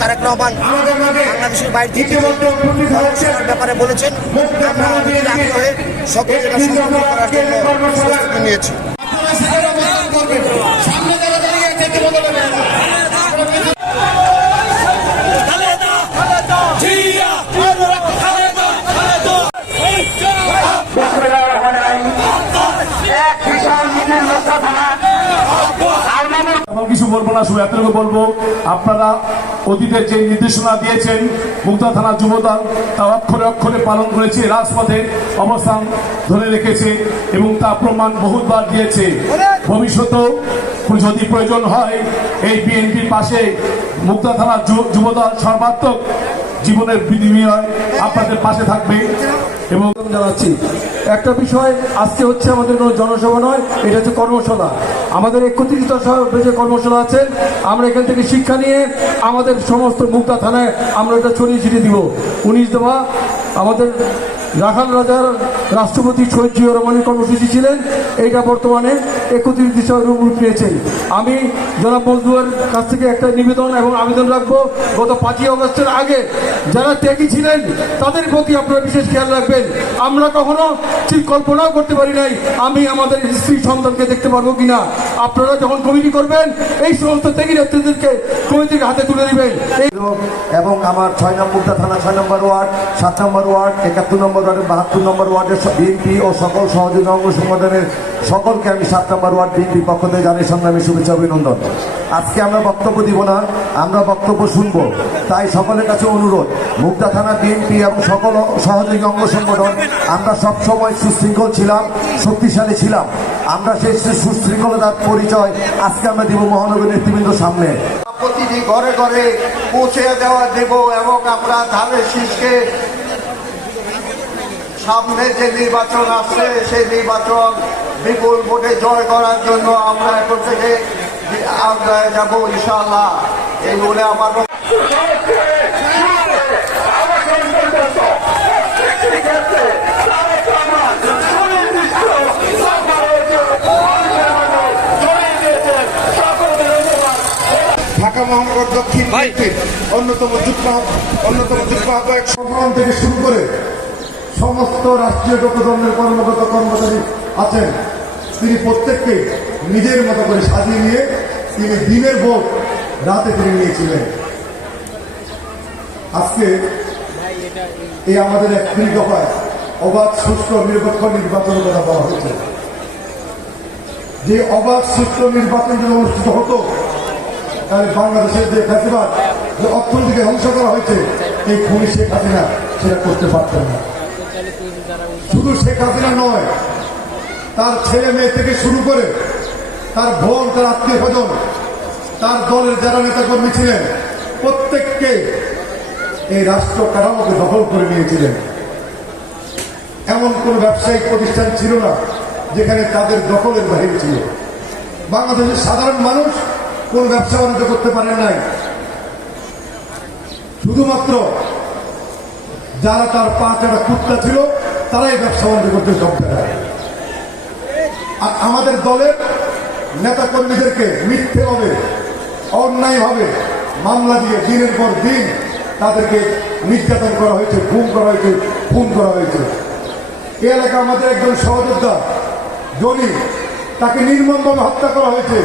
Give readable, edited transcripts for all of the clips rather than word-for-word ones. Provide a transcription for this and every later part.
তারেক রহমান বাংলাদেশের বাইরে থেকে ব্যাপারে বলেছেন, সকল জায়গা সংরক্ষণ করার জন্য প্রস্তুতি নিয়েছি। কিছু বলবো না, শুধু এতটুকু বলবো, আপনারা অতীতের যে নির্দেশনা দিয়েছেন মুগদা থানা যুবদল তা অক্ষরে অক্ষরে পালন করেছে, রাজপথে অবস্থান ধরে রেখেছে এবং তা প্রমাণ বহুতবার দিয়েছে। ভবিষ্যতেও যদি প্রয়োজন হয় এই বিএনপির পাশে মুগদা থানা যুবদল সর্বাত্মক জীবনের বিনিময়ে আপনাদের পাশে থাকবে। এবং জানাচ্ছি একটা বিষয়, আজকে হচ্ছে আমাদের কোনো জনসভা নয়, এটা হচ্ছে কর্মশালা। আমাদের 31টা যে কর্মশালা আছে, আমরা এখান থেকে শিক্ষা নিয়ে আমাদের সমস্ত মুগদা থানায় আমরা এটা ছড়িয়ে ছিটিয়ে দিব। 19 দফা আমাদের রাখাল রাজার রাষ্ট্রপতি শহীদ জিয়াউর রহমানের কর্মসূচি ছিলেন, এইটা বর্তমানে 31 দফার রূপ নিয়েছে। আমি জনাব মজদুরের কাছ থেকে একটা নিবেদন এবং আবেদন রাখবো, গত 5ই আগস্টের আগে যারা ত্যাগী ছিলেন তাদের প্রতি আপনারা বিশেষ খেয়াল রাখবেন। আমরা কখনো ঠিক কল্পনাও করতে পারি নাই আমি আমাদের স্ত্রী সন্তানকে দেখতে পারবো কিনা। আপনারা যখন কমিটি করবেন এই সমস্ত ত্যাগী নেতৃত্বদেরকে কমিটির হাতে তুলে দিবেন। এবং আমার 6 নম্বর মুগদা থানা 6 নম্বর ওয়ার্ড, 7 নম্বর ওয়ার্ড, 71 নম্বর ওয়ার্ডের 72 নম্বর ওয়ার্ডের বিএনপি ও সকল সহযোগী অঙ্গ সংগঠনের সকলকে আমি 7 নম্বর ওয়ার্ড বিএনপি পক্ষ থেকে জানাই সংগ্রামী শুভেচ্ছা অভিনন্দন। আজকে আমরা বক্তব্য দিব না, আমরা বক্তব্য শুনবো। তাই সকলের কাছে অনুরোধ, মুগদা থানা বিএনপি এবং সকল সহযোগী অঙ্গ সংগঠন আমরা সবসময় সুশৃঙ্খল ছিলাম, শক্তিশালী ছিলাম। আমরা সেই সুশৃঙ্খলতার পরিচয় আজকে আমরা দিব মহানগর নেতৃবৃন্দের সামনে। প্রতিটি ঘরে ঘরে পৌঁছে দেওয়া দেব এবং আমরা ধানের শীষকে সামনে যে নির্বাচন আসছে সেই নির্বাচন বিপুল ভোটে জয় করার জন্য আমরা এখন থেকে আগ্রহে যাব ইনশাআল্লাহ। এই বলে আমার ঢাকা মহানগর দক্ষিণ অন্যতম যুগ্ম আহ্বায়ক সংগ্রাম থেকে শুরু করে সমস্ত রাষ্ট্রীয় লোকদলের কর্মচারী আছেন, তিনি প্রত্যেককে নিজের মতো করে সাজিয়ে নিয়ে তিনি দিনের ভোট রাতে তিনি নিয়েছিলেন। আজকে এই আমাদের 31 দফায় অবাধ সুষ্ঠু নিরপেক্ষ নির্বাচনের কথা বলা হয়েছে। যে অবাধ সুষ্ঠু নির্বাচন যদি অনুষ্ঠিত হতো তাহলে বাংলাদেশের যে ফ্যাসিবাদ, যে অর্থনীতিকে ধ্বংস করা হয়েছে, এই খুনি শেখ হাসিনা সেটা করতে পারতেন না। শুধু শেখ হাসিনা নয়, তার ছেলে মেয়ে থেকে শুরু করে তার বোন, তার আত্মীয় স্বজন, তার দলের যারা নেতাকর্মী ছিলেন, প্রত্যেককে এই রাষ্ট্র কাঠামোকে দখল করে নিয়েছিলেন। এমন কোন ব্যবসায়িক প্রতিষ্ঠান ছিল না যেখানে তাদের দখলের বাহিরে ছিল। বাংলাদেশের সাধারণ মানুষ কোন ব্যবসা বাণিজ্য করতে পারে নাই, শুধুমাত্র যারা তার পা চাটা কুত্তা ছিল তারাই ব্যবসা বাণিজ্য করতে সব দেয়। আর আমাদের দলের নেতা কর্মীদেরকে মিথ্যে ভাবে, অন্যায় ভাবে মামলা দিয়ে দিনের পর দিন তাদেরকে নির্যাতন করা হয়েছে, খুন করা হয়েছে, খুন করা হয়েছে। এই এলাকা আমাদের একজন সহযোদ্ধা জনি, তাকে নির্মমভাবে হত্যা করা হয়েছে।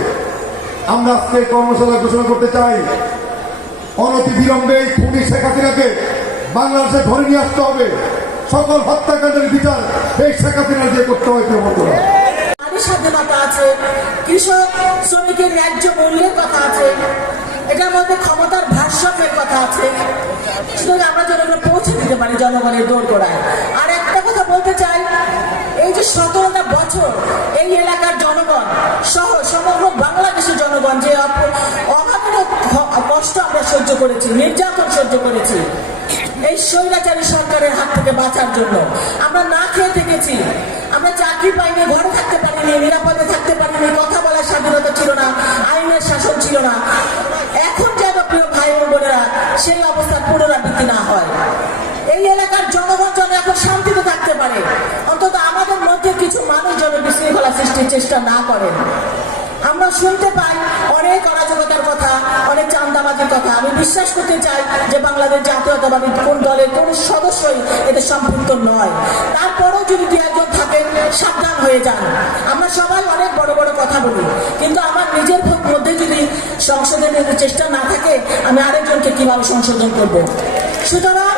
আমরা আজকে কর্মশালা ঘোষণা করতে চাই, অনতি বিলম্বে এই খুনি শেখ হাসিনাকে বাংলাদেশে ধরে নিয়ে আসতে হবে। সকল হত্যাকাণ্ডের বিচার এই শেখ হাসিনা দিয়ে করতে হবে। স্বাধীনতা আছে, কৃষক শ্রমিকের ন্যায্য মূল্যের কথা আছে, এটার মধ্যে ক্ষমতার ভারসাম্যের কথা আছে। সুতরাং আমরা যেন পৌঁছে দিতে পারি জনগণের দোরগোড়ায়। আর একটা কথা বলতে চাই, এই যে 17টা বছর এই এলাকার জনগণ সহ সমগ্র বাংলাদেশের জনগণ যে অভাবনীয় কষ্ট আমরা সহ্য করেছি, নির্যাতন সহ্য করেছি এই স্বৈরাচারী সরকারের হাত থেকে বাঁচার জন্য। আমরা না খেয়ে থেকেছি, আমরা চাকরি পাইনি, ঘরে থাকতে পারিনি, নিরাপদে থাকতে পারিনি, কথা বলার স্বাধীনতা ছিল না, আইনের শাসন ছিল না। এখন যেন প্রিয় ভাই ও বোনেরা সেই অবস্থার পুনরাবৃত্তি না হয়, এই এলাকার জনগণ যেন এখন শান্তিতে থাকতে পারে, অন্তত আমাদের মধ্যে কিছু মানুষ যেন বিশৃঙ্খলা সৃষ্টির চেষ্টা না করেন। আমরা শুনতে পাই অনেক অরাজকতার কথা, অনেক চাঁদাবাজির কথা। আমি বিশ্বাস করতে চাই যে বাংলাদেশ জাতীয়তাবাদী কোন দলের কোন সদস্যই এতে সম্পৃক্ত নয়। তারপরেও যদি দু একজন থাকেন, সাবধান হয়ে যান। আমরা সবাই অনেক বড় বড় কথা বলি, কিন্তু আমার নিজের মধ্যে যদি সংশোধনের চেষ্টা না থাকে, আমি আরেকজনকে কিভাবে সংশোধন করব? সুতরাং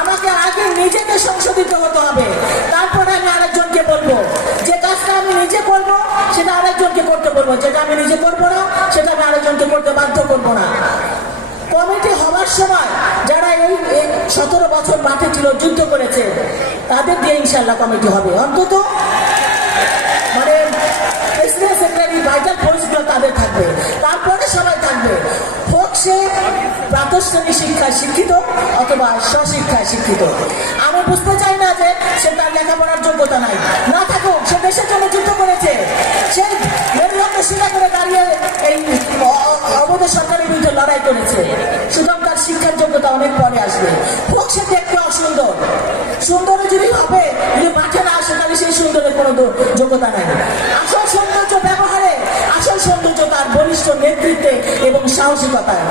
আমাকে আগে নিজেকে সংশোধিত হতে হবে, তারপরে আমি আরেকজনকে বলবো। যে কাজটা আমি নিজে করবো সেটা আরেকজনকে করতে বলবো, যেটা আমি নিজে করবো না সেটা আমি আরেকজনকে করতে বাধ্য করবো না। কমিটি হওয়ার সময় যারা এই 17 বছর মাঠে ছিল, যুদ্ধ করেছে, তাদের দিয়ে ইনশাল্লাহ কমিটি হবে। অন্তত মানে প্রেসিডেন্ট সেক্রেটারি ভাইটাল ফোর্সগুলো তাদের থাকবে, তারপরে সবাই থাকবে। হোক সে প্রাতঃশ্রেণী শিক্ষায় শিক্ষিত অথবা স্বশিক্ষায় শিক্ষিত। আমি বুঝতে চাই না যে সে তার লেখাপড়ার যোগ্যতা নাই, না থাকুক, সে দেশের জন্য যুদ্ধ করেছে, সে মেরুদণ্ড শিলা করে দাঁড়িয়ে এই অবৈধ সরকারের বিরুদ্ধে লড়াই করেছে। সুতরাং তার শিক্ষার যোগ্যতা অনেক পরে আসবে। হোক সে দেখতে অসুন্দর, সুন্দর যদি হবে, যদি মাঠে না আসে তাহলে সেই সুন্দরের কোনো যোগ্যতা নাই। আসল সৌন্দর্য ব্যবহারে, আসল সৌন্দর্য তার বলিষ্ঠ নেতৃত্বে এবং সাহসিকতায়।